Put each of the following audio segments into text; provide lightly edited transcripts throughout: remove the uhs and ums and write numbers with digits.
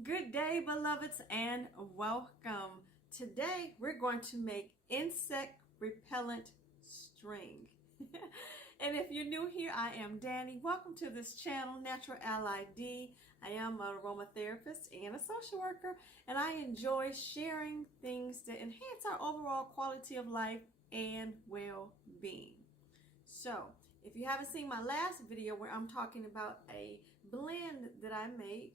Good day, beloveds, and welcome. Today, we're going to make insect repellent string. And if you're new here, I am Danny. Welcome to this channel, Natural Ally D. I am an aromatherapist and a social worker, and I enjoy sharing things that enhance our overall quality of life and well-being. So, if you haven't seen my last video where I'm talking about a blend that I made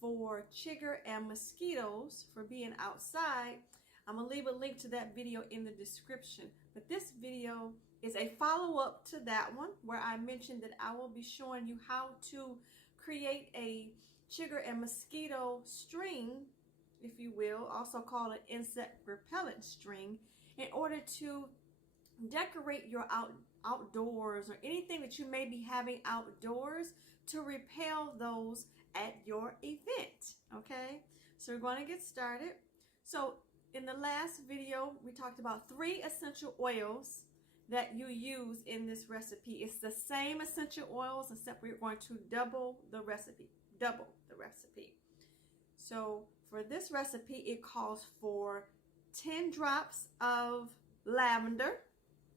for chigger and mosquitoes for being outside, I'm gonna leave a link to that video in the description. But this video is a follow-up to that one where I mentioned that I will be showing you how to create a chigger and mosquito string, if you will, also called an insect repellent string, in order to decorate your outdoors or anything that you may be having outdoors to repel those at your event. Okay, so we're going to get started. So in the last video we talked about 3 essential oils that you use in this recipe. It's the same essential oils, except we're going to double the recipe. So for this recipe, it calls for 10 drops of lavender.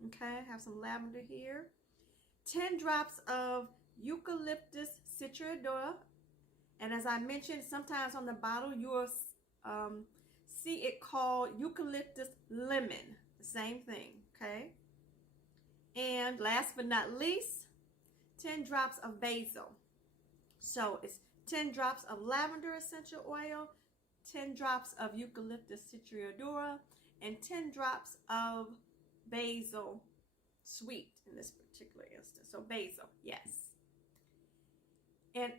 Okay, I have some lavender here. 10 drops of Eucalyptus Citriodora. And as I mentioned, sometimes on the bottle you will see it called eucalyptus lemon. The same thing, okay? And last but not least, 10 drops of basil. So it's 10 drops of lavender essential oil, 10 drops of Eucalyptus Citriodora, and 10 drops of basil, sweet in this particular instance. So basil, yes. And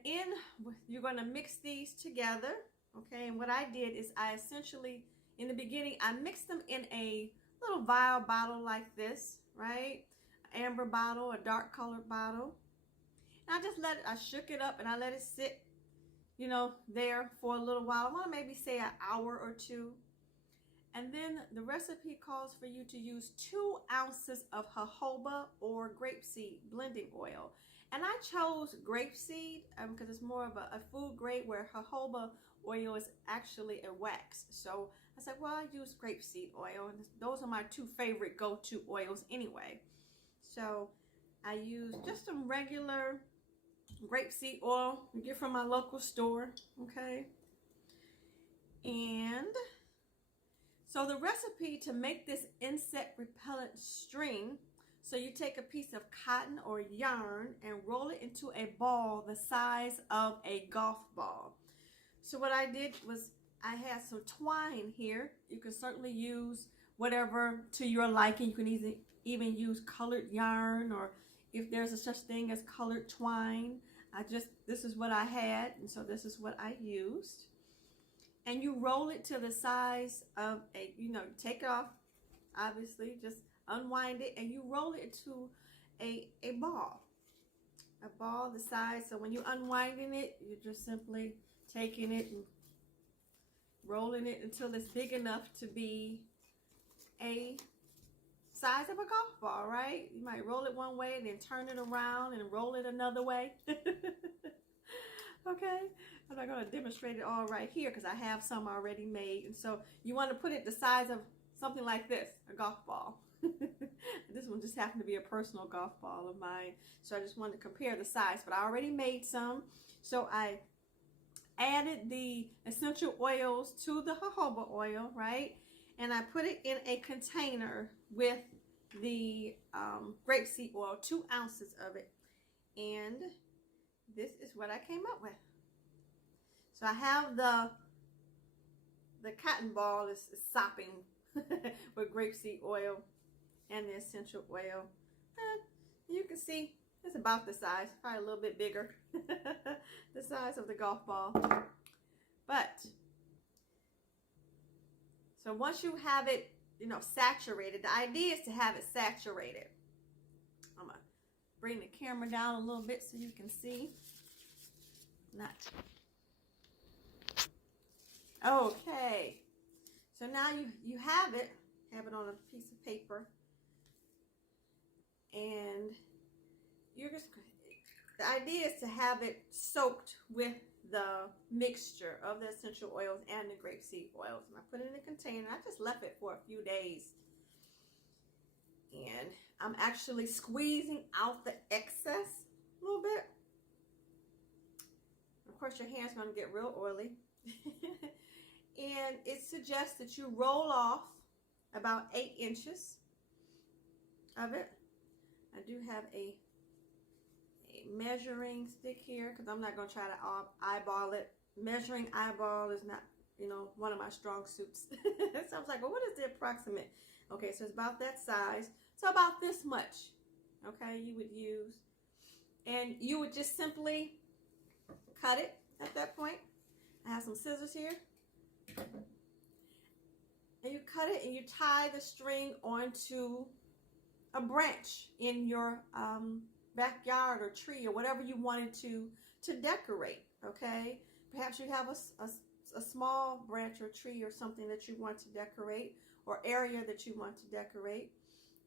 you're going to mix these together, okay? And what I did is I essentially, in the beginning, I mixed them in a little vial bottle like this, right? An amber bottle, a dark colored bottle. And I shook it up and I let it sit, there for a little while. I want to maybe say an hour or two. And then the recipe calls for you to use 2 ounces of jojoba or grapeseed blending oil. And I chose grapeseed because it's more of a food grade, where jojoba oil is actually a wax. So I said, well, I use grapeseed oil. And those are my 2 favorite go-to oils anyway. So I use just some regular grapeseed oil you get from my local store, okay? And so the recipe to make this insect repellent string, so you take a piece of cotton or yarn and roll it into a ball the size of a golf ball. So what I did was I had some twine here. You can certainly use whatever to your liking. You can even use colored yarn, or if there's a such thing as colored twine. This is what I had, and so this is what I used. And you roll it to the size of take it off, obviously, just unwind it, and you roll it to a ball the size. So when you're unwinding it, you're just simply taking it and rolling it until it's big enough to be a size of a golf ball, right? You might roll it one way and then turn it around and roll it another way. Okay, I'm not going to demonstrate it all right here because I have some already made. And so you want to put it the size of something like this, a golf ball. This one just happened to be a personal golf ball of mine. So I just wanted to compare the size, but I already made some. So I added the essential oils to the jojoba oil, right? And I put it in a container with the grapeseed oil, 2 ounces of it. And this is what I came up with. So I have the cotton ball is sopping with grapeseed oil and the essential oil. And you can see it's about the size, probably a little bit bigger, the size of the golf ball. But so once you have it, saturated, the idea is to have it saturated. I'm gonna bring the camera down a little bit so you can see. Okay. So now you have it on a piece of paper, and you're just, the idea is to have it soaked with the mixture of the essential oils and the grapeseed oils. And I put it in a container. I just left it for a few days. And I'm actually squeezing out the excess a little bit. Of course, your hand's going to get real oily. And it suggests that you roll off about 8 inches of it. I do have a measuring stick here because I'm not going to try to eyeball it. Measuring eyeball is not, you know, one of my strong suits. So I was like, well, what is the approximate? Okay, so it's about that size. So about this much, okay, you would use. And you would just simply cut it at that point. I have some scissors here. And you cut it and you tie the string onto a branch in your backyard or tree or whatever you wanted to decorate, okay? Perhaps you have a small branch or tree or something that you want to decorate, or area that you want to decorate.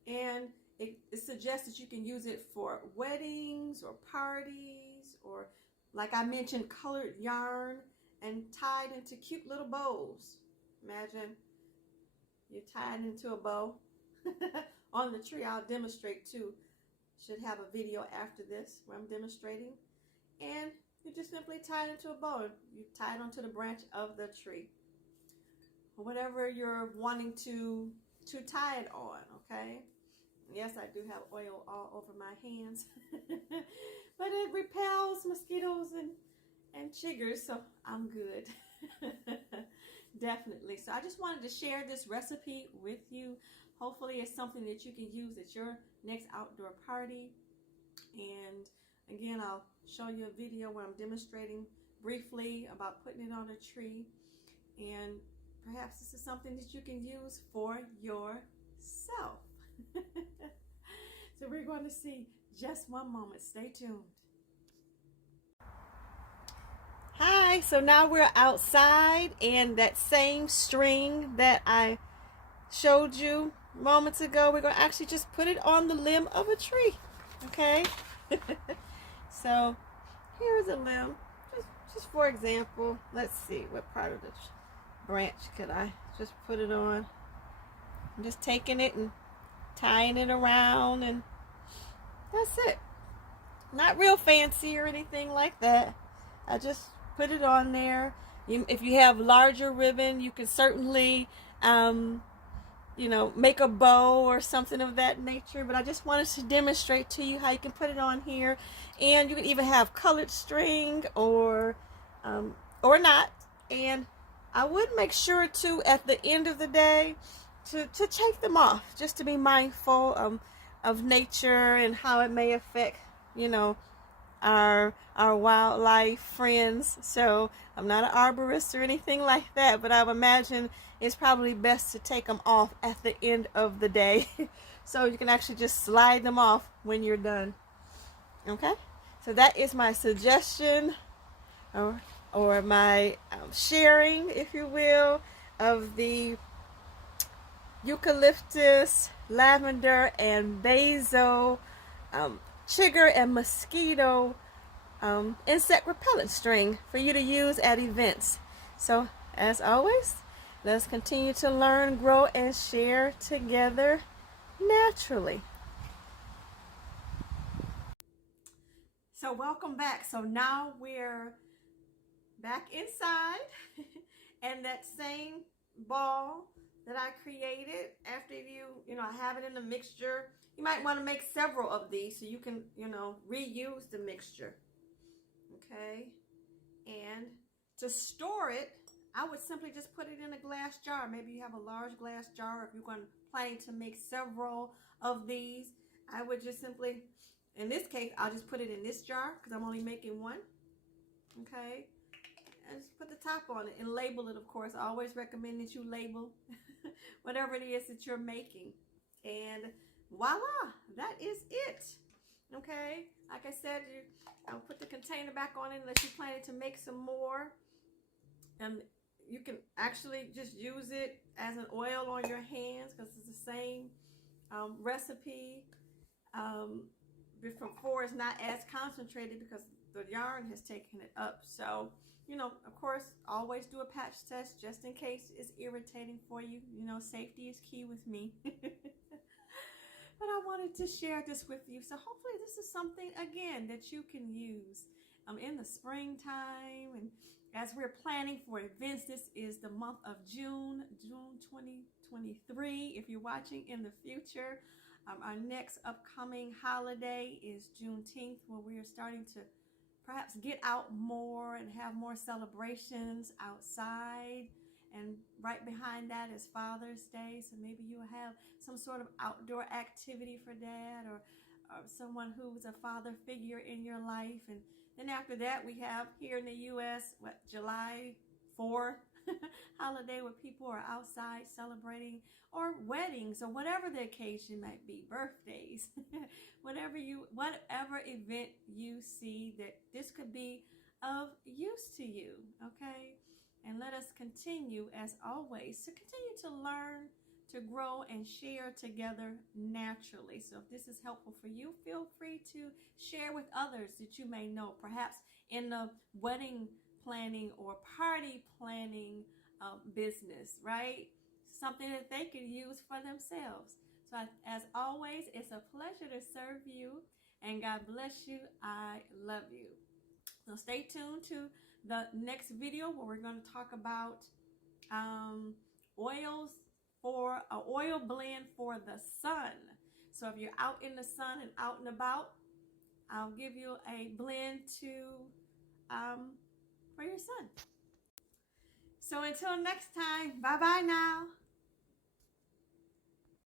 And it suggests that you can use it for weddings or parties, or like I mentioned, colored yarn and tied into cute little bows. Imagine you're tied into a bow on the tree. I'll demonstrate too. Should have a video after this where I'm demonstrating. And you just simply tie it into a bow. You tie it onto the branch of the tree, or whatever you're wanting to tie it on, okay? Yes, I do have oil all over my hands. But it repels mosquitoes and chiggers, so I'm good. Definitely. So I just wanted to share this recipe with you. Hopefully it's something that you can use at your next outdoor party. And again, I'll show you a video where I'm demonstrating briefly about putting it on a tree. And perhaps this is something that you can use for yourself. So we're going to see just one moment. Stay tuned. Hi, so now we're outside, and that same string that I showed you moments ago, we're going to actually just put it on the limb of a tree, okay? So here's a limb, just for example. Let's see, what part of the branch could I just put it on? I'm just taking it and tying it around, and that's it. Not real fancy or anything like that. I just put it on there. If you have larger ribbon, you can certainly you know, make a bow or something of that nature, but I just wanted to demonstrate to you how you can put it on here. And you can even have colored string or not. And I would make sure to, at the end of the day, to take them off, just to be mindful of nature and how it may affect, you know, our wildlife friends. So I'm not an arborist or anything like that, but I would imagine it's probably best to take them off at the end of the day. So you can actually just slide them off when you're done. Okay, so that is my suggestion, or my sharing, if you will, of the eucalyptus, lavender, and basil chigger and mosquito insect repellent string for you to use at events. So as always, let's continue to learn, grow, and share together naturally. So welcome back. So now we're back inside and that same ball that I created, after you know, have it in the mixture, you might want to make several of these so you can, you know, reuse the mixture. Okay, and to store it, I would simply just put it in a glass jar. Maybe you have a large glass jar. If you're planning to make several of these, I would just simply, in this case, I'll just put it in this jar because I'm only making one. Okay, and just put the top on it and label it, of course. I always recommend that you label whatever it is that you're making. And voila, that is it. Okay, like I said, I'll put the container back on it unless you're planning to make some more. And you can actually just use it as an oil on your hands because it's the same recipe. Before, it's not as concentrated because the yarn has taken it up. So, you know, of course, always do a patch test just in case it's irritating for you. You know, safety is key with me. But I wanted to share this with you. So hopefully this is something, again, that you can use in the springtime. And as we're planning for events, this is the month of June 2023. If you're watching in the future, our next upcoming holiday is Juneteenth, where we are starting to perhaps get out more and have more celebrations outside. And right behind that is Father's Day. So maybe you'll have some sort of outdoor activity for dad, or someone who's a father figure in your life. And then after that, we have here in the U.S., July 4th holiday, where people are outside celebrating, or weddings, or whatever the occasion might be, birthdays, whatever event you see that this could be of use to you, okay? And let us continue, as always, to continue to learn, to grow, and share together naturally. So if this is helpful for you, feel free to share with others that you may know, perhaps in the wedding planning or party planning business, right? Something that they could use for themselves. So as always, it's a pleasure to serve you, and God bless you. I love you. So stay tuned to the next video, where we're going to talk about oils for an oil blend for the sun. So if you're out in the sun and out and about, I'll give you a blend to for your sun. So until next time, bye bye now.